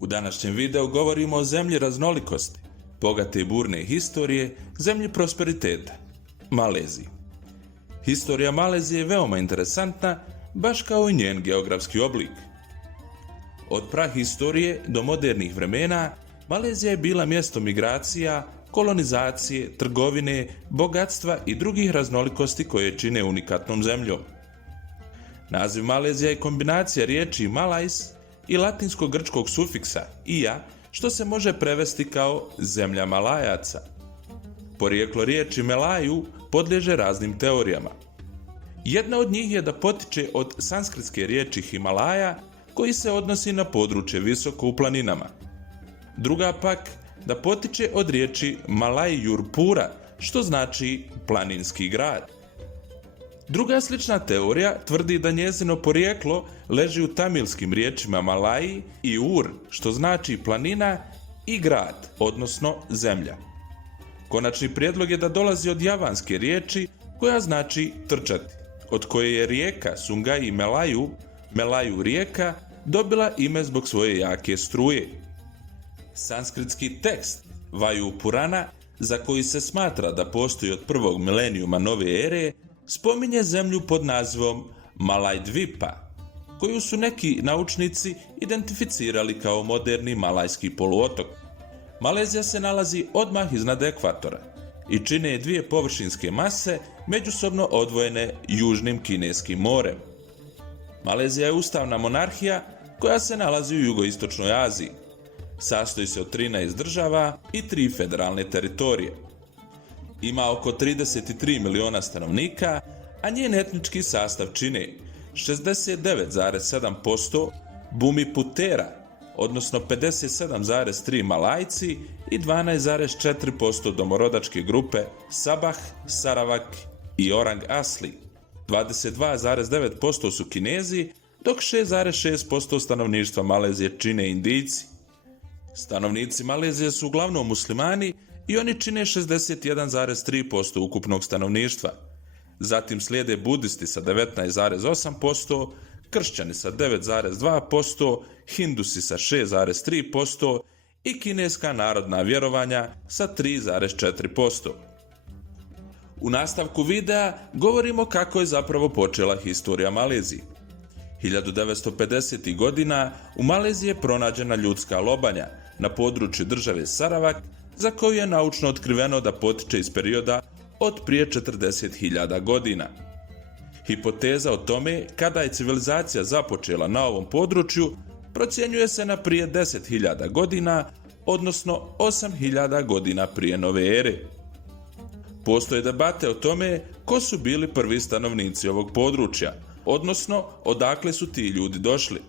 U današnjem videu govorimo o zemlji raznolikosti, bogate i burne historije, zemlji prosperiteta, Maleziji. Historija Malezije je veoma interesantna, baš kao i njen geografski oblik. Od prahistorije do modernih vremena, Malezija je bila mjesto migracija, kolonizacije, trgovine, bogatstva i drugih raznolikosti koje čine unikatnom zemljom. Naziv Malezija je kombinacija riječi Malajs i latinsko-grčkog sufiksa ija, što se može prevesti kao zemlja Malajaca. Porijeklo riječi Melaju podliježe raznim teorijama. Jedna od njih je da potiče od sanskritske riječi Himalaja, koji se odnosi na područje visoko u planinama. Druga pak da potiče od riječi Malajjurpura, što znači planinski grad. Druga slična teorija tvrdi da njezino porijeklo leži u tamilskim riječima Malaji i Ur, što znači planina, i grad, odnosno zemlja. Konačni prijedlog je da dolazi od javanske riječi koja znači trčati, od koje je rijeka Sungai Melaju rijeka, dobila ime zbog svoje jake struje. Sanskritski tekst Vaju Purana, za koji se smatra da postoji od prvog milenijuma nove ere, spominje zemlju pod nazivom Malajdvipa, koju su neki naučnici identificirali kao moderni malajski poluotok. Malezija se nalazi odmah iznad ekvatora i čine je dvije površinske mase međusobno odvojene Južnim Kineskim morem. Malezija je ustavna monarhija koja se nalazi u jugoistočnoj Aziji. Sastoji se od 13 država i 3 federalne teritorije. Ima oko 33 miliona stanovnika, a njen etnički sastav čine 69,7% Bumiputera, odnosno 57,3 Malajci i 12,4% domorodačke grupe Sabah, Saravak i Orang Asli. 22,9% su Kinezi, dok 6,6% stanovništva Malezije čine Indijci. Stanovnici Malezije su uglavnom muslimani i oni čine 61,3% ukupnog stanovništva. Zatim slijede budisti sa 19,8%, kršćani sa 9,2%, hindusi sa 6,3% i kineska narodna vjerovanja sa 3,4%. U nastavku videa govorimo kako je zapravo počela historija Malezije. 1950. godina u Maleziji je pronađena ljudska lobanja na području države Saravak, za koju je naučno otkriveno da potiče iz perioda od prije 40.000 godina. Hipoteza o tome kada je civilizacija započela na ovom području procjenjuje se na prije 10.000 godina, odnosno 8.000 godina prije nove ere. Postoje debate o tome ko su bili prvi stanovnici ovog područja, odnosno odakle su ti ljudi došli.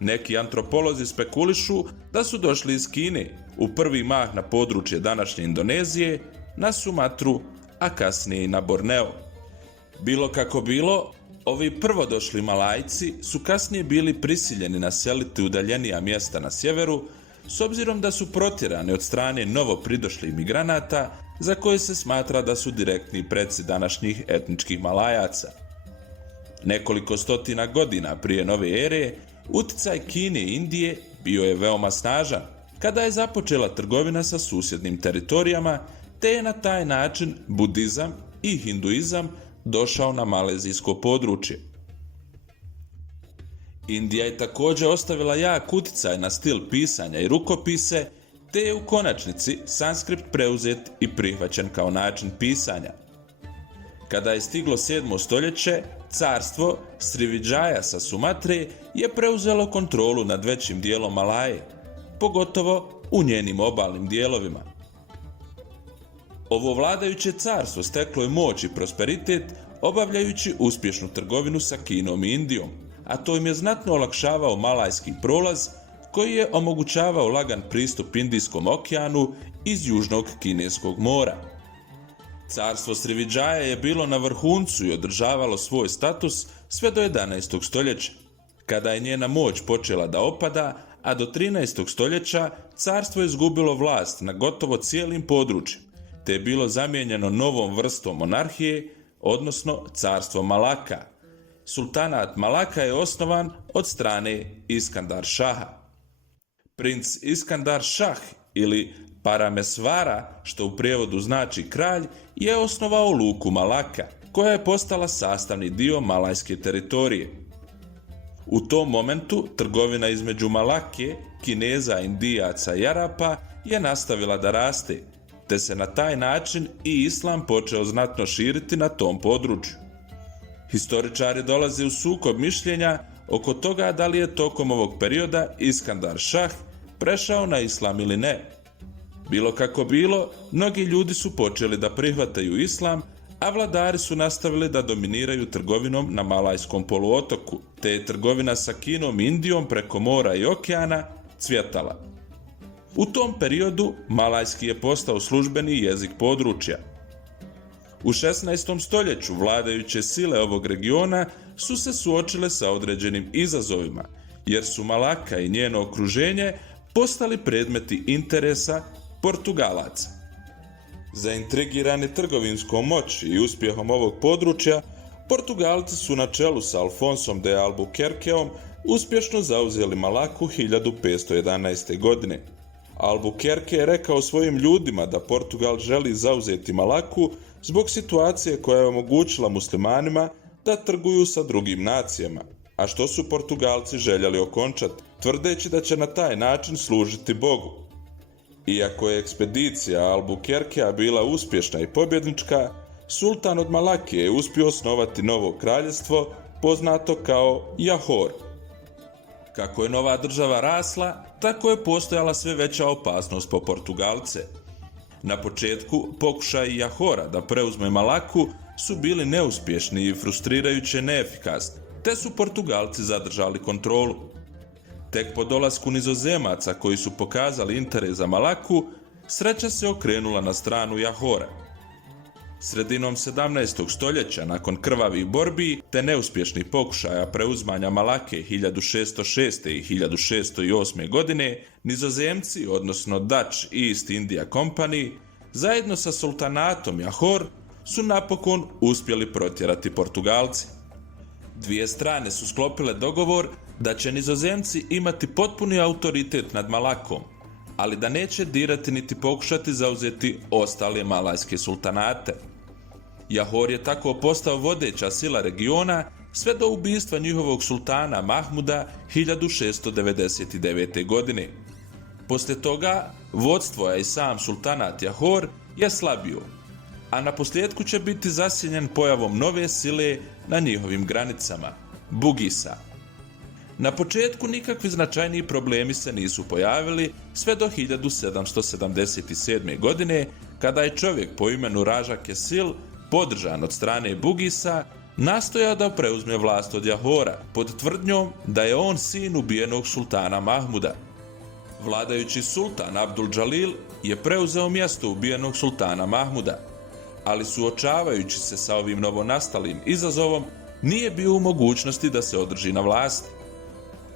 Neki antropolozi spekulišu da su došli iz Kine, u prvi mah na područje današnje Indonezije, na Sumatru, a kasnije i na Borneo. Bilo kako bilo, ovi prvodošli Malajci su kasnije bili prisiljeni naseliti udaljenija mjesta na sjeveru, s obzirom da su protjerani od strane novo pridošlih migranata, za koje se smatra da su direktni preci današnjih etničkih Malajaca. Nekoliko stotina godina prije nove ere, uticaj Kine i Indije bio je veoma snažan, kada je započela trgovina sa susjednim teritorijama, te je na taj način budizam i hinduizam došao na malezijsko područje. Indija je također ostavila jak uticaj na stil pisanja i rukopise, te je u konačnici sanskrit preuzet i prihvaćen kao način pisanja. Kada je stiglo 7. stoljeće, carstvo Srividžaja sa Sumatre je preuzelo kontrolu nad većim dijelom Malaje, pogotovo u njenim obalnim dijelovima. Ovo vladajuće carstvo steklo je moć i prosperitet obavljajući uspješnu trgovinu sa Kinom i Indijom, a to im je znatno olakšavao malajski prolaz koji je omogućavao lagan pristup Indijskom okeanu iz Južnog Kineskog mora. Carstvo Srividžaja je bilo na vrhuncu i održavalo svoj status sve do 11. stoljeća, kada je njena moć počela da opada, a do 13. stoljeća carstvo je izgubilo vlast na gotovo cijelim područjem, te je bilo zamijenjeno novom vrstom monarhije, odnosno carstvo Malaka. Sultanat Malaka je osnovan od strane Iskandar Šaha. Princ Iskandar Šah ili Paramesvara, što u prijevodu znači kralj, je osnovao luku Malaka, koja je postala sastavni dio malajske teritorije. U tom momentu trgovina između Malake, Kineza, Indijaca i Arapa je nastavila da raste, te se na taj način i islam počeo znatno širiti na tom području. Historičari dolaze u sukob mišljenja oko toga da li je tokom ovog perioda Iskandar Šah prešao na islam ili ne. Bilo kako bilo, mnogi ljudi su počeli da prihvataju islam, a vladari su nastavili da dominiraju trgovinom na Malajskom poluotoku, te je trgovina sa Kinom i Indijom preko mora i okeana cvjetala. U tom periodu malajski je postao službeni jezik područja. U 16. stoljeću vladajuće sile ovog regiona su se suočile sa određenim izazovima, jer su Malaka i njeno okruženje postali predmeti interesa Portugalaca. Zaintrigirani trgovinskom moći i uspjehom ovog područja, Portugalci su na čelu sa Alfonsom de Albuquerqueom uspješno zauzeli Malaku 1511. godine. Albuquerque je rekao svojim ljudima da Portugal želi zauzeti Malaku zbog situacije koja je omogućila muslimanima da trguju sa drugim nacijama, a što su Portugalci željeli okončati, tvrdeći da će na taj način služiti Bogu. Iako je ekspedicija Albuquerquea bila uspješna i pobjednička, sultan od Malake je uspio osnovati novo kraljevstvo poznato kao Johor. Kako je nova država rasla, tako je postojala sve veća opasnost po Portugalce. Na početku pokušaji Johora da preuzme Malaku su bili neuspješni i frustrirajuće neefikasni, te su Portugalci zadržali kontrolu. Tek po dolasku Nizozemaca koji su pokazali interes za Malaku, sreća se okrenula na stranu Johora. Sredinom 17. stoljeća, nakon krvavih borbi te neuspješnih pokušaja preuzmanja Malake 1606. i 1608. godine, Nizozemci, odnosno Dutch East India Company, zajedno sa sultanatom Johor, su napokon uspjeli protjerati Portugalci. Dvije strane su sklopile dogovor da će Nizozemci imati potpuni autoritet nad Malakom, ali da neće dirati niti pokušati zauzeti ostale malajske sultanate. Johor je tako postao vodeća sila regiona sve do ubistva njihovog sultana Mahmuda 1699. godine. Poslije toga, vodstvo, a i sam sultanat Johor je slabio, a na posljedku će biti zasjenjen pojavom nove sile na njihovim granicama, Bugisa. Na početku nikakvi značajniji problemi se nisu pojavili sve do 1777. godine, kada je čovjek po imenu Raža Kesil, podržan od strane Bugisa, nastojao da preuzme vlast od Johora pod tvrdnjom da je on sin ubijenog sultana Mahmuda. Vladajući sultan Abdul Džalil je preuzeo mjesto ubijenog sultana Mahmuda, ali suočavajući se sa ovim novonastalim izazovom nije bio u mogućnosti da se održi na vlasti.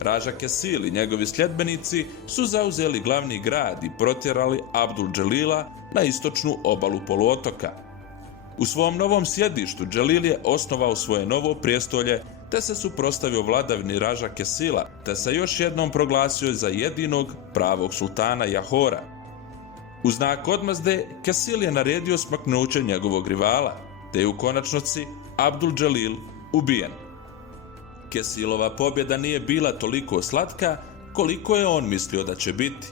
Raža Kesil i njegovi sljedbenici su zauzeli glavni grad i protjerali Abdul Džalila na istočnu obalu poluotoka. U svom novom sjedištu Džalil je osnovao svoje novo prijestolje te se suprotstavio vladavini Raža Kesila te se još jednom proglasio za jedinog pravog sultana Johora. U znak odmazde Kesil je naredio smaknuće njegovog rivala, te je u konačnici Abdul Džalil ubijen. Kesilova pobjeda nije bila toliko slatka koliko je on mislio da će biti,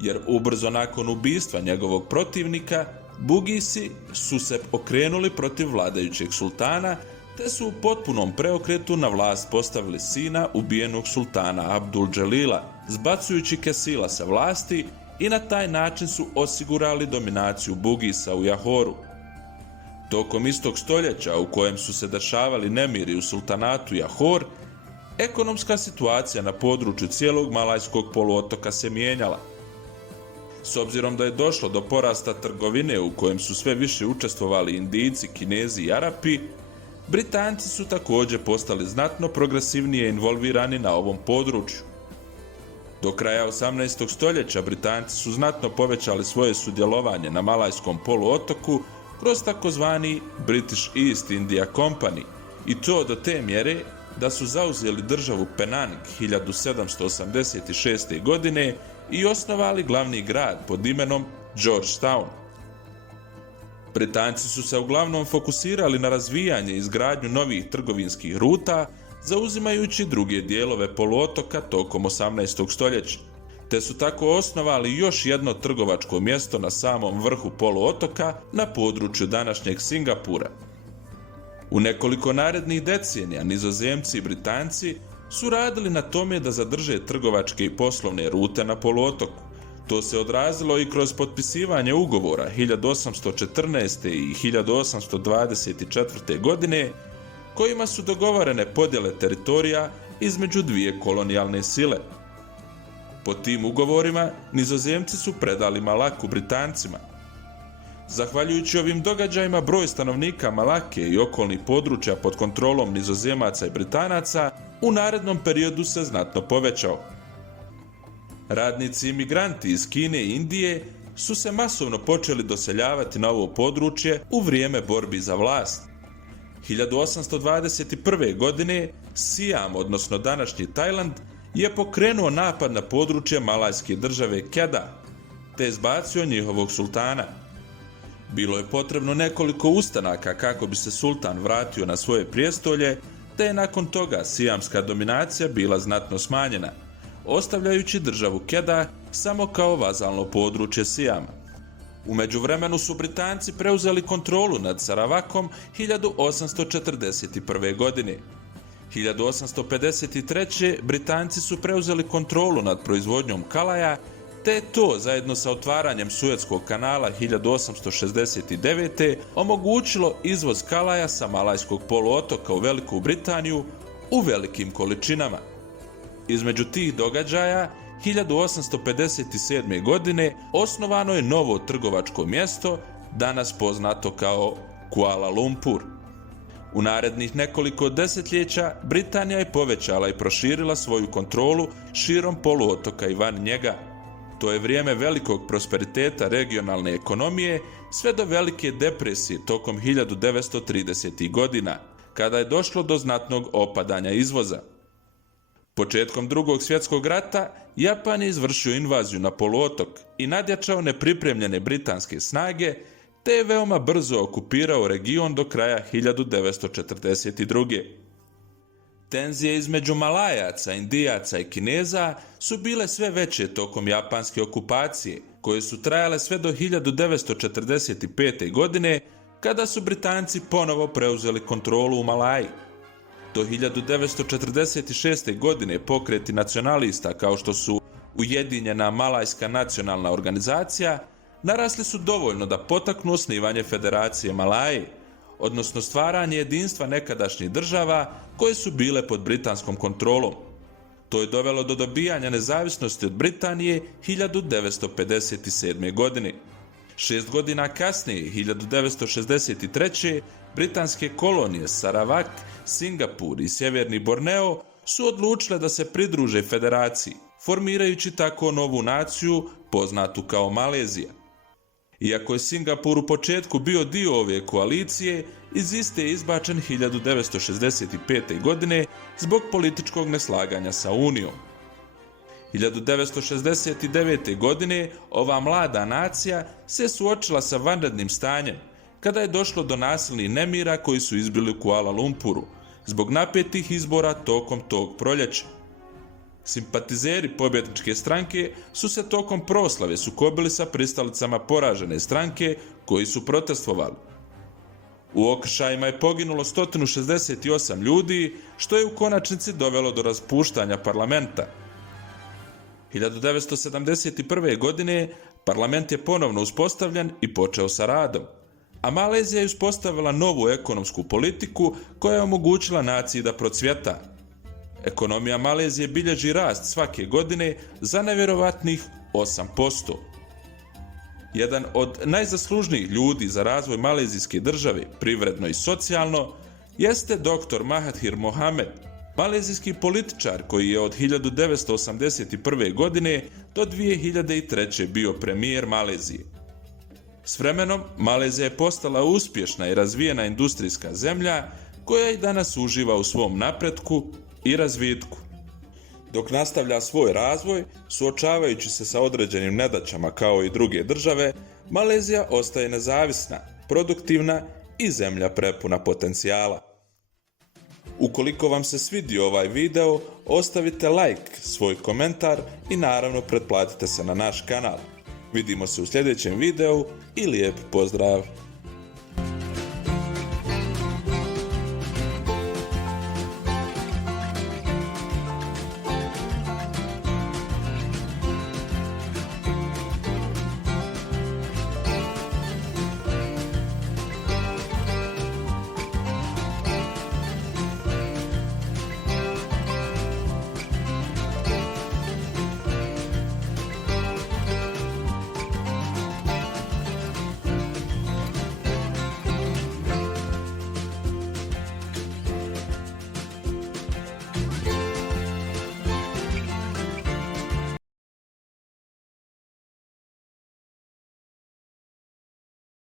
jer ubrzo nakon ubistva njegovog protivnika Bugisi su se okrenuli protiv vladajućeg sultana te su u potpunom preokretu na vlast postavili sina ubijenog sultana Abdul Džalila, zbacujući Kesila sa vlasti i na taj način su osigurali dominaciju Bugisa u Johoru. Tokom istog stoljeća u kojem su se dešavali nemiri u sultanatu Johor, ekonomska situacija na području cijelog Malajskog poluotoka se mijenjala. S obzirom da je došlo do porasta trgovine u kojem su sve više učestvovali Indijci, Kinezi i Arapi, Britanci su također postali znatno progresivnije involvirani na ovom području. Do kraja 18. stoljeća Britanci su znatno povećali svoje sudjelovanje na Malajskom poluotoku kroz takozvani British East India Company, i to do te mjere da su zauzeli državu Penang 1786. godine i osnovali glavni grad pod imenom Georgetown. Britanci su se uglavnom fokusirali na razvijanje i izgradnju novih trgovinskih ruta, zauzimajući druge dijelove poluotoka tokom 18. stoljeća, te su tako osnovali još jedno trgovačko mjesto na samom vrhu poluotoka na području današnjeg Singapura. U nekoliko narednih decenija Nizozemci i Britanci su radili na tome da zadrže trgovačke i poslovne rute na poluotoku. To se odrazilo i kroz potpisivanje ugovora 1814. i 1824. godine, kojima su dogovorene podjele teritorija između dvije kolonijalne sile. Po tim ugovorima Nizozemci su predali Malaku Britancima. Zahvaljujući ovim događajima, broj stanovnika Malake i okolnih područja pod kontrolom Nizozemaca i Britanaca u narednom periodu se znatno povećao. Radnici i imigranti iz Kine i Indije su se masovno počeli doseljavati na ovo područje u vrijeme borbi za vlast. 1821. godine Siam, odnosno današnji Tajland, je pokrenuo napad na područje malajske države Kedah, te izbacio njihovog sultana. Bilo je potrebno nekoliko ustanaka kako bi se sultan vratio na svoje prijestolje, te je nakon toga sijamska dominacija bila znatno smanjena, ostavljajući državu Kedah samo kao vazalno područje Sijama. U međuvremenu su Britanci preuzeli kontrolu nad Saravakom 1841. godine. 1853. Britanci su preuzeli kontrolu nad proizvodnjom kalaja, te je to, zajedno sa otvaranjem Suetskog kanala 1869. omogućilo izvoz kalaja sa Malajskog poluotoka u Veliku Britaniju u velikim količinama. Između tih događaja, 1857. godine osnovano je novo trgovačko mjesto, danas poznato kao Kuala Lumpur. U narednih nekoliko desetljeća Britanija je povećala i proširila svoju kontrolu širom poluotoka i van njega. To je vrijeme velikog prosperiteta regionalne ekonomije sve do velike depresije tokom 1930. godina, kada je došlo do znatnog opadanja izvoza. Početkom Drugog svjetskog rata Japan je izvršio invaziju na poluotok i nadjačao nepripremljene britanske snage, te je veoma brzo okupirao region do kraja 1942. Tenzije između Malajaca, Indijaca i Kineza su bile sve veće tokom japanske okupacije, koje su trajale sve do 1945. godine, kada su Britanci ponovo preuzeli kontrolu u Malaji. Do 1946. godine pokreti nacionalista kao što su Ujedinjena Malajska nacionalna organizacija narasli su dovoljno da potaknu osnivanje Federacije Malaje, odnosno stvaranje jedinstva nekadašnjih država koje su bile pod britanskom kontrolom. To je dovelo do dobijanja nezavisnosti od Britanije 1957. godine. 6 godina kasnije, 1963. britanske kolonije Saravak, Singapur i Sjeverni Borneo su odlučile da se pridruže federaciji, formirajući tako novu naciju poznatu kao Malezija. Iako je Singapur u početku bio dio ove koalicije, iz iste je izbačen 1965. godine zbog političkog neslaganja sa Unijom. 1969. godine ova mlada nacija se suočila sa vanrednim stanjem, kada je došlo do nasilnih nemira koji su izbili u Kuala Lumpuru, zbog napetih izbora tokom tog proljeća. Simpatizeri pobjedničke stranke su se tokom proslave sukobili sa pristalicama poražene stranke koji su protestovali. U okršajima je poginulo 168 ljudi, što je u konačnici dovelo do raspuštanja parlamenta. 1971. godine parlament je ponovno uspostavljen i počeo sa radom, a Malezija je uspostavila novu ekonomsku politiku koja je omogućila naciji da procvjeta. Ekonomija Malezije bilježi rast svake godine za nevjerovatnih 8%. Jedan od najzaslužnijih ljudi za razvoj malezijske države, privredno i socijalno, jeste dr. Mahathir Mohamed, malezijski političar koji je od 1981. godine do 2003. bio premijer Malezije. S vremenom, Malezija je postala uspješna i razvijena industrijska zemlja, koja i danas uživa u svom napretku i razvitku. Dok nastavlja svoj razvoj, suočavajući se sa određenim nedaćama kao i druge države, Malezija ostaje nezavisna, produktivna i zemlja prepuna potencijala. Ukoliko vam se svidio ovaj video, ostavite like, svoj komentar i naravno pretplatite se na naš kanal. Vidimo se u sljedećem videu i lijep pozdrav!